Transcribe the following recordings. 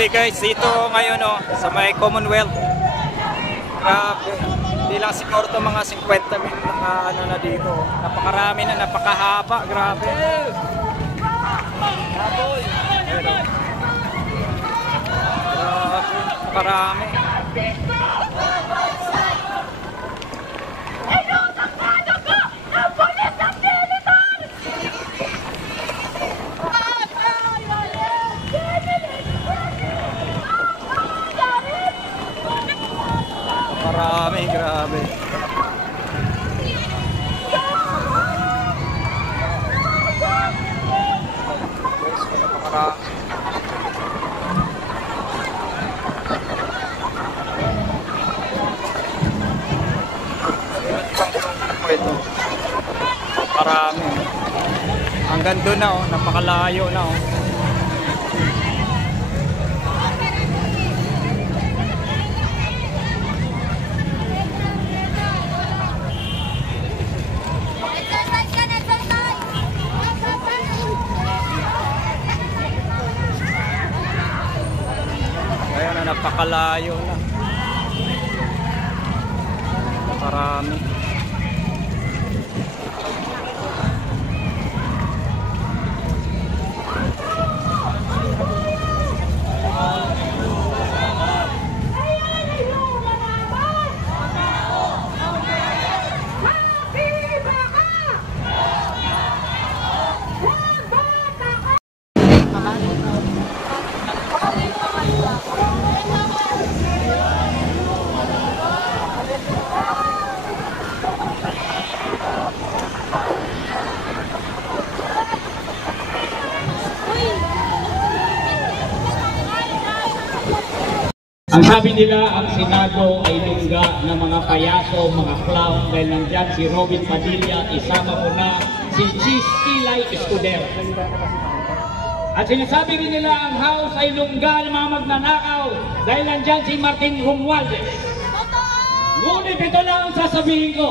Grabe guys, dito ngayon sa may Commonwealth. Grabe. Hindi lang siguro ito mga 50 mil na na dito. Napakarami na, napakahaba. Grabe. Grabe, napakarami. Marami, grabe. Marami. Hanggang doon na napakalayo na napakalayo na. Marami. Ang sabi nila, ang Senado ay lungga ng mga payaso, mga clown, dahil nandyan si Robin Padilla, isama mo na si Cheese Eli Escudero. At sinasabi rin nila, ang House ay lungga ng mga magnanakaw, dahil nandyan si Martin Romualdez. Ngunit ito lang ang sasabihin ko,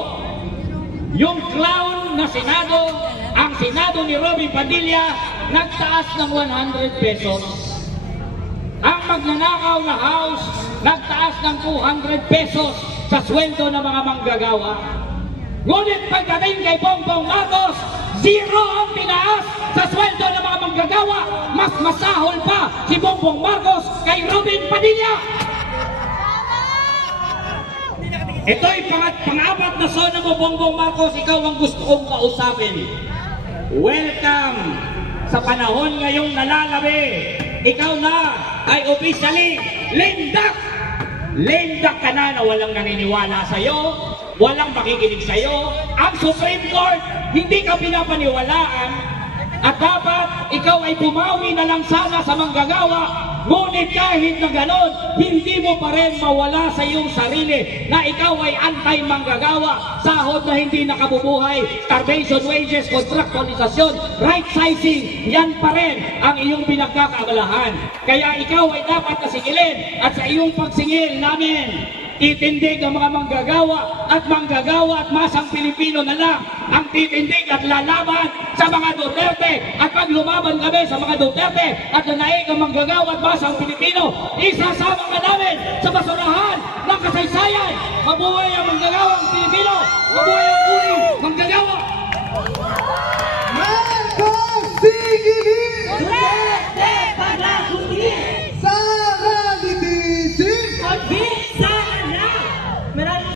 yung clown na Senado, ang Senado ni Robin Padilla, nagtaas ng 100 pesos. Ang magnanakaw na House, nagtaas ng 200 pesos sa sweldo ng mga manggagawa. Ngunit pagdating kay Bongbong Marcos, zero ang tinaas sa sweldo ng mga manggagawa. Mas masahol pa si Bongbong Marcos kay Robin Padilla. Ito'y pang-apat na sona mo, Bongbong Marcos, ikaw ang gusto kong kausapin. Welcome sa panahon ngayong nalalabi. Ikaw na ay officially lendak. Lendak ka na walang naniniwala sa'yo, walang makikinig sa'yo. Ang Supreme Court, hindi ka pinapaniwalaan at dapat ikaw ay bumawi na lang sana sa manggagawa. Ngunit kahit na ganon, hindi mo pa rin mawala sa iyong sarili na ikaw ay anti-manggagawa, sahod na hindi nakabubuhay, starvation wages, contractualisasyon, right sizing, yan pa rin ang iyong pinagkakaabalahan. Kaya ikaw ay dapat nasigilin at sa iyong pagsingil namin, titindig ang mga manggagawa at masang Pilipino na lang ang titindig at lalaban sa mga Duterte. At pag lumaban kami sa mga Duterte at nanaig ang manggagawa at masang Pilipino, isasama ka namin sa basurahan ng kasaysayan. Mabuhay ang manggagawang Pilipino!